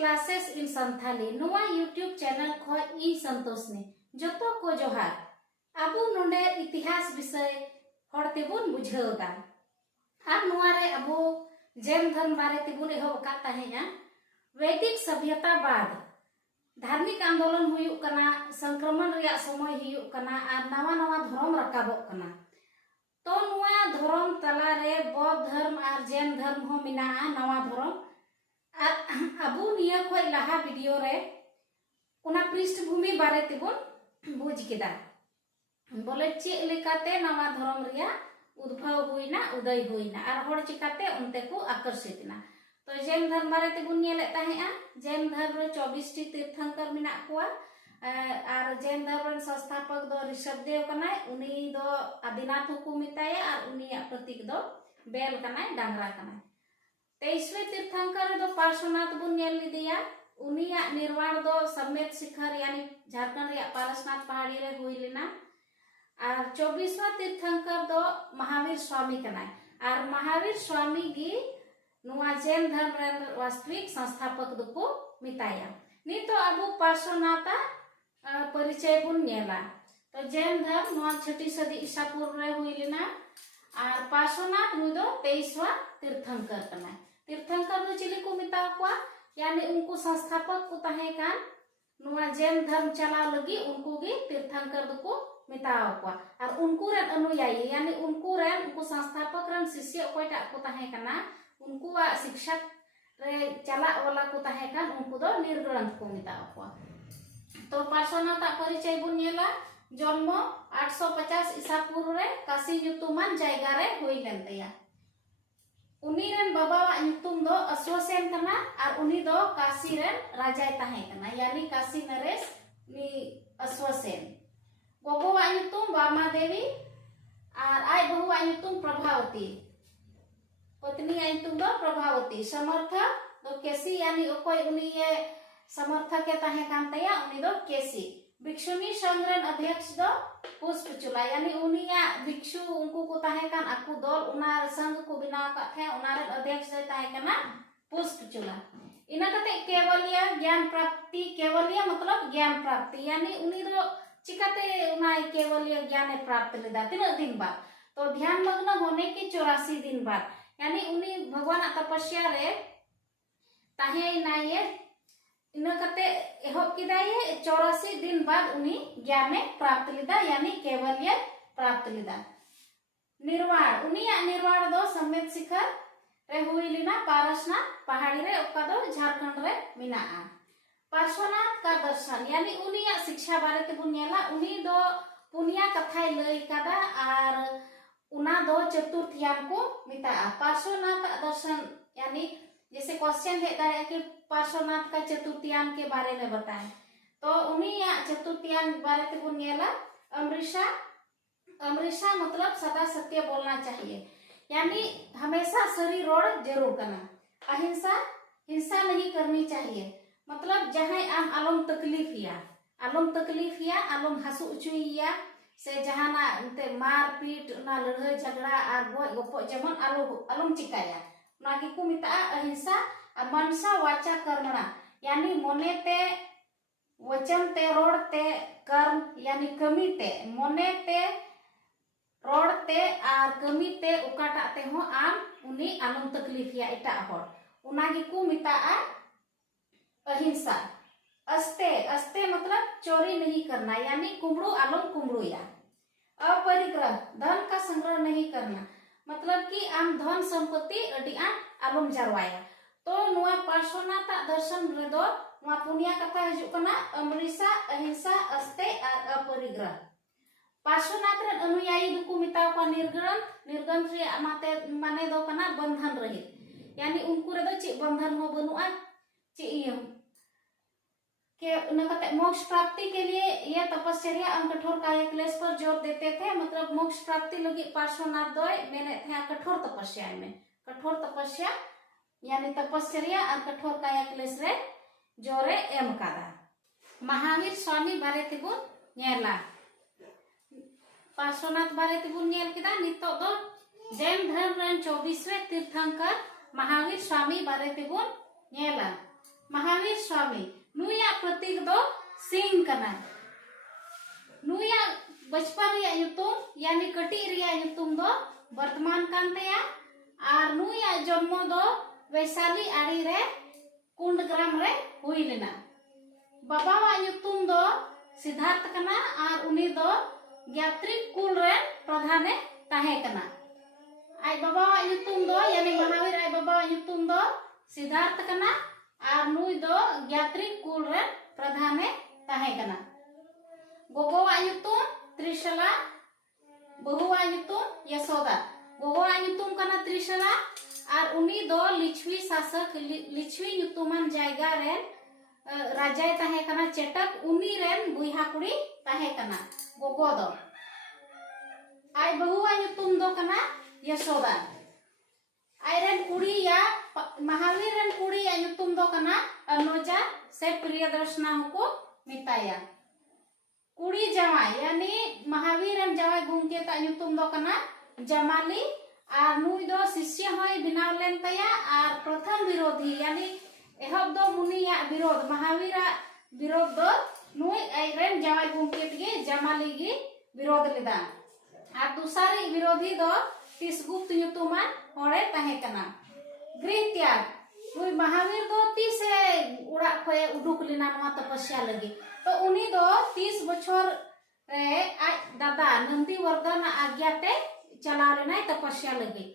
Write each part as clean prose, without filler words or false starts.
Classes in Santhali नुआ YouTube channel खो इन संतोषनी जतो को जोहार अबु नोंडे इतिहास विषय हड़तेबुन बुझेगा और नुआ रे अबु जैन धर्म बारे तेबुन एहब का ताहेया वैदिक सभ्यता बाद धार्मिक आंदोलन हुयुक कना संक्रमण रिया समय हुयुक कना और नवा नवा धर्म रकाबोक कना तो नुआ धर्म तला रे बौद्ध धर्म और जैन धर्म हो मिना नवा धर्म अबु निया खोय लहा वीडियो रे उना पृष्ठभूमि बारे तेबुन बुझ केदा बोले चे लेकाते नवा धर्म रिया उद्भव हुईना उदय हुईना और हर चिकाते उनते को आकर्षित ना तो जैन धर्म बारे तेबुन नेले ताहेआ जैन धर्म रे 24 टी तीर्थंकर मिना कोआ और जैन धर्म संस्थापक दो ऋषभदेव कनाय उनी दो आदिनाथ को मिताया और उनिया प्रतीक दो बेल कनाय डांगरा कनाय 23वें तीर्थंकर दो पार्श्वनाथ बुन नेल लिदिया उनिया निर्वाण दो समेत शिखर यानी झारखंड रिया पारसनाथ पहाड़ी रे हुई लेना और 24वां तीर्थंकर दो महावीर स्वामी कनाय और महावीर स्वामी गी नुआ जैन धर्म रे वास्तविक संस्थापक दो को मिताया नी तो अबु पार्श्वनाथा परिचय बुन नेला तो जैन धर्म नुआ 6ठी सदी ईसा पूर्व रे हुई लेना और पार्श्वनाथ नुई दो 23वां तीर्थंकर कनाय तीर्थंकर दो चिली को मिता कोआ यानी उनको संस्थापक को ताहे कान नुआ जैन धर्म चलाव लगी उनको गे तीर्थंकर दो को मिताव कोआ और उनको रेन अनुयायी यानी उनको संस्थापक रेन शिष्य कोइटा को ताहे कना उनको शिक्षक रे चला वाला को ताहे कान उनको दो निर्ग्रंथ को मिताव कोआ तो पार्श्वनाथ परिचय बुन नेला जन्म 850 ईसा पूर्व रे काशी युतुमान जायगा रे हुई लेनतेया उनी रेन बाबा युतुम दो अश्वसेन कना और उनी दो काशी रेन राजाय ताहे कना यानी काशी नरेश नी अश्वसेन गोगो युतुम बामा देवी और आय बहु युतुम प्रभावती पत्नी युतुम दो प्रभावती समर्थ दो केसी यानी ओकोय उनी ये समर्थ के ताहे कांतया उनी दो केसी भिक्षुनी संग्रहण अध्यक्ष दो पुष्पचूला यानी उनिया भिक्षु उनको को ताहे कान आकु दल उना संघ को बनाव का थे उना रे अध्यक्ष दे ताहे कना पुष्पचूला इना कते केवलिया ज्ञान प्राप्ति केवलिया मतलब ज्ञान प्राप्ति यानी उनी दो चिकाते उना केवलिया ज्ञान प्राप्त लेदा तीन दिन बाद तो ध्यान मग्न होने के 84 दिन बाद यानी उनी भगवान तपस्या रे ताहे नाये इना कते एहब किदाये 84 दिन बाद उनी ज्ञान प्राप्त लिदा यानी केवल्य प्राप्त लिदा निर्वाण उनिया निर्वाण दो समेत शिखर रे हुई लिना पारसनाथ पहाड़ी रे ओका दो झारखंड रे मिना पार्श्वनाथ का दर्शन यानी उनिया शिक्षा बारे ते बुन नेला उनी दो पुनिया कथाय लई कादा और उना दो चतुर्थयान को मिता पार्श्वनाथ दर्शन यानी जैसे क्वेश्चन है कि पार्श्वनाथ का चतुर्थयान के बारे में बताएं तो उन्हीं चतुर्थयान बारे में बुनियाला अमृषा मतलब सदा सत्य बोलना चाहिए यानी हमेशा शरीर रोड जरूर करना अहिंसा हिंसा नहीं करनी चाहिए मतलब जहां आम आलम तकलीफ या आलम हसु उचुइया से जहाना ते मार पीट ना लड़ाई झगड़ा और गोय गपो जेमन आलम चिकाया नागी को मिता अहिंसा और मनसा वाचा कर्मणा यानी मोने ते वचन ते रोड ते कर्म यानी कमी ते मोने ते रोड ते और कमी ते उकाटा ते हो आम उनी आलम तकलीफ या इटा होर उनागी को मिता अहिंसा अस्ते मतलब चोरी नहीं करना यानी कुमड़ू आलम कुमड़ू या अपरिग्रह धन का संग्रह नहीं करना मतलब कि आम धन संपत्ति अडी आलम जरवाया तो नुआ पार्श्वनाथ दर्शन रे दो नुआ पुनिया कथा हजू कना अमृषा अहिंसा अस्ते और अपरिग्रह पार्श्वनाथ रे अनुयायी दुकु मिताव का निर्ग्रंथ रे माते माने दो कना बंधन रहित यानी उनको रे दो चे बंधन हो बनुआ चे के उनका मोक्ष प्राप्ति के लिए यह तपस्या हम कठोर काया क्लेश पर जोर देते थे मतलब मोक्ष प्राप्ति लगी पार्श्वनाथ दो मैंने थे कठोर तपस्या यानी तपस्या और कठोर काया क्लेश रे जोरे एम कादा महावीर स्वामी बारे तेबुन नेला पार्श्वनाथ बारे तेबुन नेल किदा नितो दो जैन धर्म रे 24वें तीर्थंकर महावीर स्वामी बारे तेबुन नेला महावीर स्वामी नुया प्रतीक दो सिंह कना नुया बचपन रिया युतुम यानी कटी रिया युतुम दो वर्तमान कांतेया और नुया जन्म दो वैशाली आड़ी रे कुंडग्राम रे हुई लेना बाबा युतुम दो सिद्धार्थ कना और उनी दो यात्रिक कुल रे प्रधाने ताहे कना आई बाबा युतुम दो यानी महावीर आई बाबा युतुम दो सिद्धार्थ कना और नुई दो यात्रिक कुल रे प्रधाने ताहे कना गोगोवा युतुम त्रिशला बहुवा युतुम यशोदा गोगोवा युतुम कना त्रिशला और उनी दो लिच्छवी शासक लिच्छवी युतुमान जायगा रे राजाय ताहे कना चेटक उनी रेन बुइहा कुड़ी ताहे कना गोगो दो आई बहुवा युतुम दो कना यशोदा आई रेन कुड़ी या महावीर रेन कुड़ी या युतुम दो कना अनुजा से प्रियदर्शना को मिताया कुड़ी जवाई यानी महावीर रेन जवाई गुंके ता युतुम दो कना जमाली और नुई दो शिष्य होय बिनाव लेन तया और प्रथम विरोधी यानी एहब दो मुनिया विरोध महावीरा विरोध दो नुई आइरेन जवाई गुंकेत गे जमाली गे विरोध लेदा और दूसरी विरोधी दो तिसगुप्त युतुमान होड़े ताहे कना गृह त्याग नुई महावीर दो 30 उड़ा खोए उडुक लेना नवा तपस्या लगी तो उनी दो 30 बछर रे आ दादा नंदीवर्धन आज्ञाते चला लेना तपस्या लगी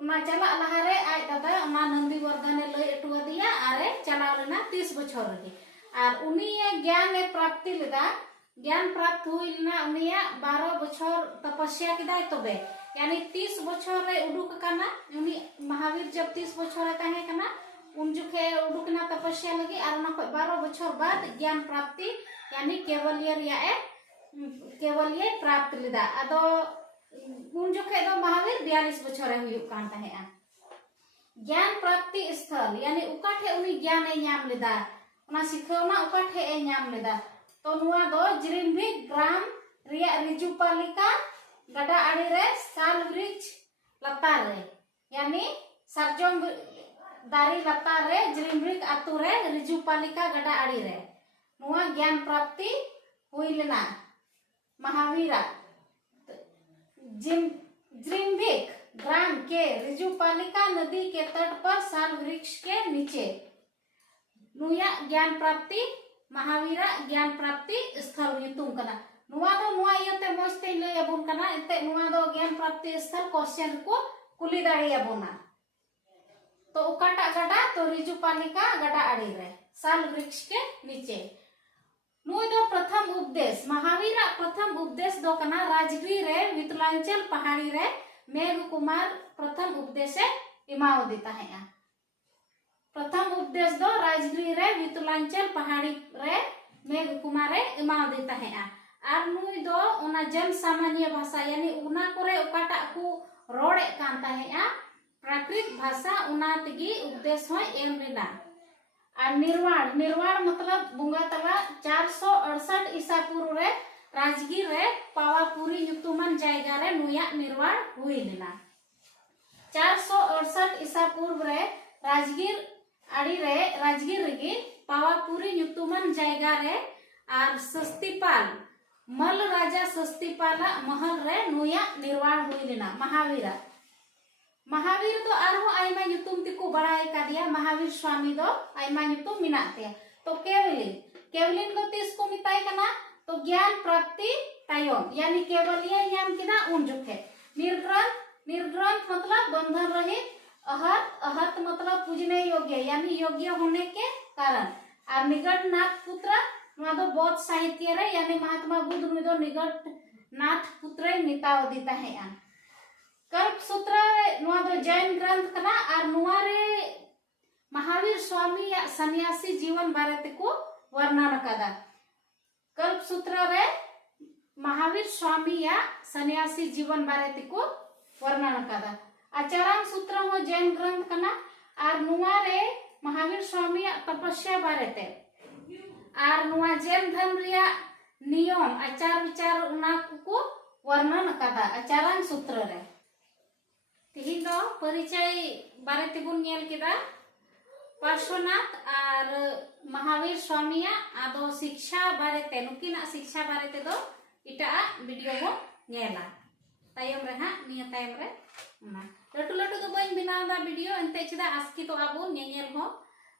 उना चला लहारे आज दादा उना नंदीवर्धन ने लई अटुआ दिया आरे चला लेना 30 बछर रे और उनी ज्ञान प्राप्ति लेदा ज्ञान प्राप्त हुई लेना उनी 12 बछर तपस्या किदा तबे यानी 30 बछर रे उडुक कना उनी महावीर जब 30 बछर रे ताहे कना उन जुखे उडुकना तपस्या लगी और उना 12 बछर बाद ज्ञान प्राप्ति यानी केवलिय प्राप्त लेदा अदो उन जोखे दो महावीर 42 बछर हुयुक कान ताहेआ ज्ञान प्राप्ति स्थल यानी उकाठे उनी ज्ञान ए नाम लेदा उना सिखौना उकाठे ए नाम लेदा तो नुआ दो जिरिमभी ग्राम रिया रिजुपालिका गडा आड़ी रे साल वृक्ष लतार रे यानी सरजम दारी लतार रे जिरिमभी आतु रे रिजुपालिका गडा आड़ी रे नुआ ज्ञान प्राप्ति हुई लेना महावीरा जिरिमभिक ग्राम के रिजुपालिका नदी के तट पर साल वृक्ष के नीचे नुया ज्ञान प्राप्ति महावीरा ज्ञान प्राप्ति स्थल युतुम कना नुआ दो नुआ इयते मोस्ते लय अबुन कना इते नुआ दो ज्ञान प्राप्ति स्थल क्वेश्चन को कुली दाड़ी अबुना तो उकाटा गडा तो रिजुपालिका गडा आड़ी रे साल वृक्ष के नीचे नुई दो प्रथम उपदेश महावीर प्रथम उपदेश दो कना राजगीर रे मिथिलांचल पहाड़ी रे मेघ कुमार प्रथम उपदेश इमाव देता है प्रथम उपदेश दो राजगीर रे मिथिलांचल पहाड़ी रे मेघ कुमार रे इमाव देता है और नुई दो उना जन सामान्य भाषा यानी उना कोरे उकाटा को रोड़े कांता है प्राकृत भाषा उना तगी उपदेश होय एम लेना और निर्वाण निर्वाण मतलब बुंगा तला 468 ईसा पूर्व रे राजगीर रे पावापुरी युतुमान जायगा रे नुया निर्वाण हुई लेना 468 ईसा पूर्व रे राजगीर आड़ी रे राजगीर रे पावापुरी युतुमान जायगा रे और सस्तीपाल मल राजा सस्तीपाला महल रे नुया निर्वाण हुई लेना महावीरा महावीर दो आरो आयमा युतुम तिको बड़ाई का दिया महावीर स्वामी दो आयमा युतुम मिनाते तो केवलिन दो तीस को मिताई कना तो ज्ञान प्राप्ति तायम यानी केवलिय नाम किना उन जुखे निर्ग्रंथ मतलब बंधन रहित अहत मतलब पूजने योग्य यानी योग्य होने के कारण और निगट नाथ पुत्र दो बौद्ध साहित्य रे यानी महात्मा बुद्ध नुई दो निगट नाथ पुत्र निताव दिता है कल्प सूत्र नुआ दो जैन ग्रंथ कना और नुआ रे महावीर स्वामी या सन्यासी जीवन बारे को वर्णन कदा कल्प सूत्र रे महावीर स्वामी या सन्यासी जीवन बारे को वर्णन कदा आचाराम सूत्र हो जैन ग्रंथ कना और नुआ रे महावीर स्वामी या तपस्या बारे ते और नुआ जैन धर्म रिया नियम आचार विचार उना को वर्णन कदा आचाराम सूत्र रे तिहिन दो परिचय बारे तेबुन नेल केदा पार्श्वनाथ और महावीर स्वामी आदो शिक्षा बारेते नुकिना शिक्षा बारेते दो इटा वीडियो बो नेला तायम रे हां निया तायम रे लटू लटू दो बन बनादा वीडियो एंते चदा आस्की तो आबो नेनेल हो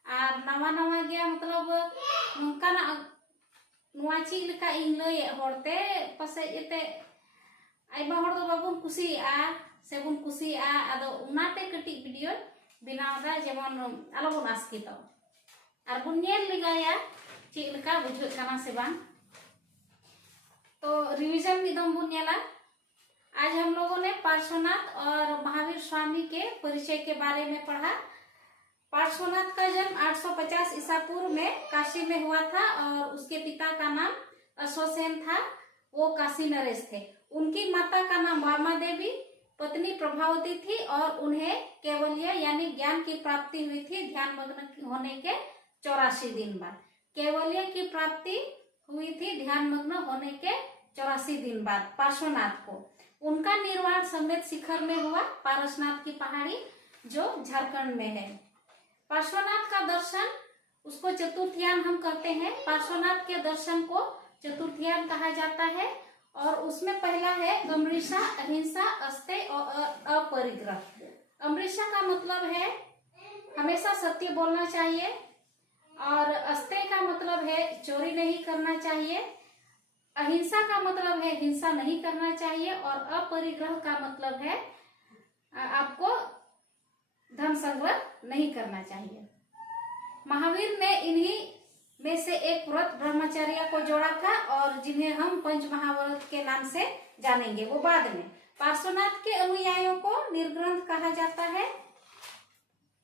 और नवा नवा गया मतलब नुकाना नुआ ची लेका इन लय होरते पासे एते आइबा होर दो बाबुन कुसी आ सेबुन कुसी आ आदो उनाते कटी वीडियो बनावदा जेमन आलोबन आस्की तो और बुन नेल लिगाया ची लेका बुझो काना से बांग तो रिवीजन मिदम बुन नेला। आज हम लोगों ने पार्श्वनाथ और महावीर स्वामी के परिचय के बारे में पढ़ा। पार्श्वनाथ का जन्म 850 ईसा पूर्व में काशी में हुआ था और उसके पिता का नाम अश्वसेन था, वो काशी नरेश थे। उनकी माता का नाम वामा देवी, पत्नी प्रभावती थी और उन्हें केवल्य यानी ज्ञान की प्राप्ति हुई थी ध्यान मग्न होने के 84 दिन बाद। केवल्य की प्राप्ति हुई थी ध्यान मग्न होने के 84 दिन बाद पार्श्वनाथ को। उनका निर्वाण समेत शिखर में हुआ, पारसनाथ की पहाड़ी जो झारखंड में है। पार्श्वनाथ का दर्शन उसको चतुर्थयान हम कहते हैं। पार्श्वनाथ के दर्शन को चतुर्थयान कहा जाता है और उसमें पहला है अमृषा, अहिंसा, अस्तेय और अपरिग्रह। अमृषा का मतलब है हमेशा सत्य बोलना चाहिए और अस्तेय का मतलब है चोरी नहीं करना चाहिए। अहिंसा का मतलब है हिंसा नहीं करना चाहिए और अपरिग्रह का मतलब है आपको धन संग्रह नहीं करना चाहिए। महावीर ने इन्हीं में से एक व्रत ब्रह्मचर्य को जोड़ा था और जिन्हें हम पंच महाव्रत के नाम से जानेंगे वो बाद में। पार्श्वनाथ के अनुयायियों को निर्ग्रंथ कहा जाता है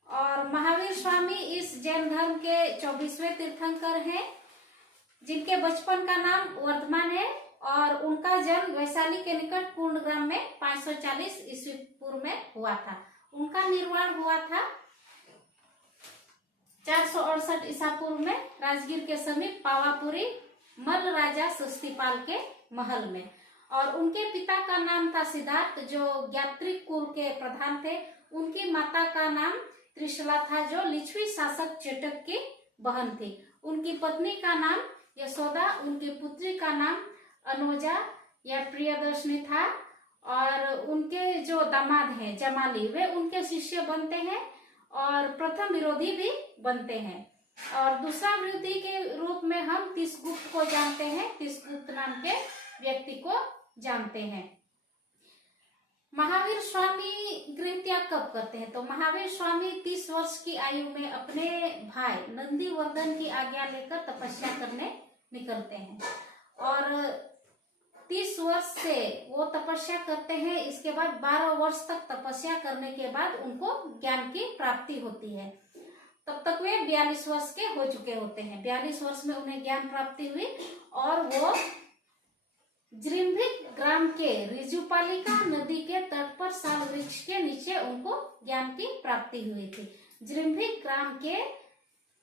और महावीर स्वामी इस जैन धर्म के 24वें तीर्थंकर हैं जिनके बचपन का नाम वर्धमान है और उनका जन्म वैशाली के निकट पूर्णग्राम में 540 ईस्वी पूर्व में हुआ था। उनका निर्वाण हुआ था 468 ईसा पूर्व में राजगीर के समीप पावापुरी मल्ल राजा सस्तीपाल के महल में। और उनके पिता का नाम था सिद्धार्थ जो ज्ञात्रिक कुल के प्रधान थे। उनकी माता का नाम त्रिशला था जो लिच्छवी शासक चेटक की बहन थी। उनकी पत्नी का नाम यशोदा, उनकी पुत्री का नाम अनुजा या प्रियदर्शनी था और उनके जो दामाद हैं जमाली वे उनके शिष्य बनते हैं और प्रथम विरोधी भी बनते हैं। और दूसरा विरोधी के रूप में हम तिसगुप्त को जानते हैं, तिसगुप्त नाम के व्यक्ति को जानते हैं। महावीर स्वामी गृह त्याग कब करते हैं? तो महावीर स्वामी 30 वर्ष की आयु में अपने भाई नंदीवर्धन की आज्ञा लेकर तपस्या करने निकलते हैं और 30 वर्ष से वो तपस्या करते हैं। इसके बाद 12 वर्ष तक तपस्या करने के बाद उनको ज्ञान की प्राप्ति होती है। तब तक वे 42 वर्ष के हो चुके होते हैं। 42 वर्ष में उन्हें ज्ञान प्राप्ति हुई और वो जृंभिक ग्राम के ऋजुपालिका नदी के तट पर साल वृक्ष के नीचे उनको ज्ञान की प्राप्ति हुई थी। जृंभिक ग्राम के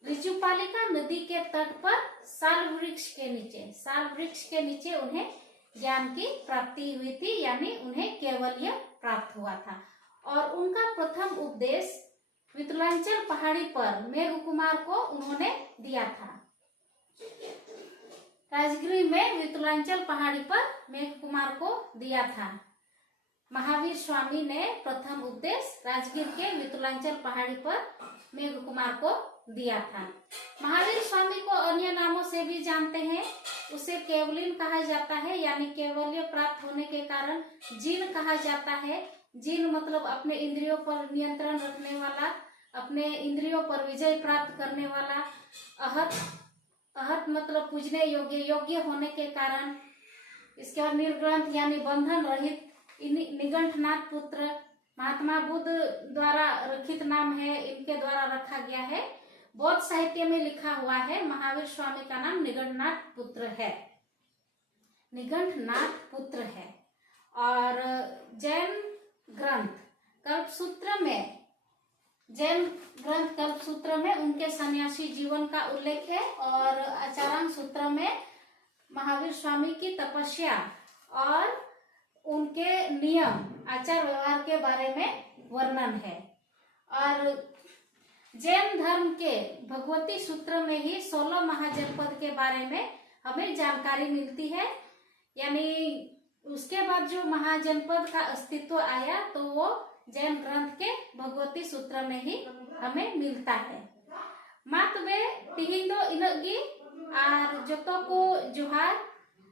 ऋजुपालिका नदी के तट पर साल वृक्ष के नीचे उन्हें ज्ञान की प्राप्ति हुई थी यानी उन्हें केवल्य प्राप्त हुआ था। और उनका प्रथम उपदेश वितलांचल पहाड़ी पर मेघकुमार को उन्होंने दिया था। राजगीर में वितलांचल पहाड़ी पर मेघकुमार को दिया था। महावीर स्वामी ने प्रथम उपदेश राजगीर के वितलांचल पहाड़ी पर मेघकुमार को दिया था। महावीर स्वामी को अन्य नामों से भी जानते हैं। उसे केवलिन कहा जाता है यानी केवल्य प्राप्त होने के कारण जिन कहा जाता है। जिन मतलब अपने इंद्रियों पर नियंत्रण रखने वाला, अपने इंद्रियों पर विजय प्राप्त करने वाला। अहत मतलब पूजने योग्य, योग्य होने के कारण। इसके बाद निर्ग्रंथ यानी बंधन रहित। निगंठनाथ पुत्र महात्मा बुद्ध द्वारा रखित नाम है, इनके द्वारा रखा गया है। बौद्ध साहित्य में लिखा हुआ है महावीर स्वामी का नाम निगंठनाथ पुत्र है, निगंठनाथ पुत्र है। और जैन ग्रंथ कल्पसूत्र में उनके सन्यासी जीवन का उल्लेख है और आचारांग सूत्र में महावीर स्वामी की तपस्या और उनके नियम आचार व्यवहार के बारे में वर्णन है। और जैन धर्म के भगवती सूत्र में ही 16 महाजनपद के बारे में हमें जानकारी मिलती है। यानी उसके बाद जो महाजनपद का अस्तित्व आया तो वो जैन ग्रंथ के भगवती सूत्र में ही हमें मिलता है। मा तबे तिहिन दो इनगी आर जतो को जोहार।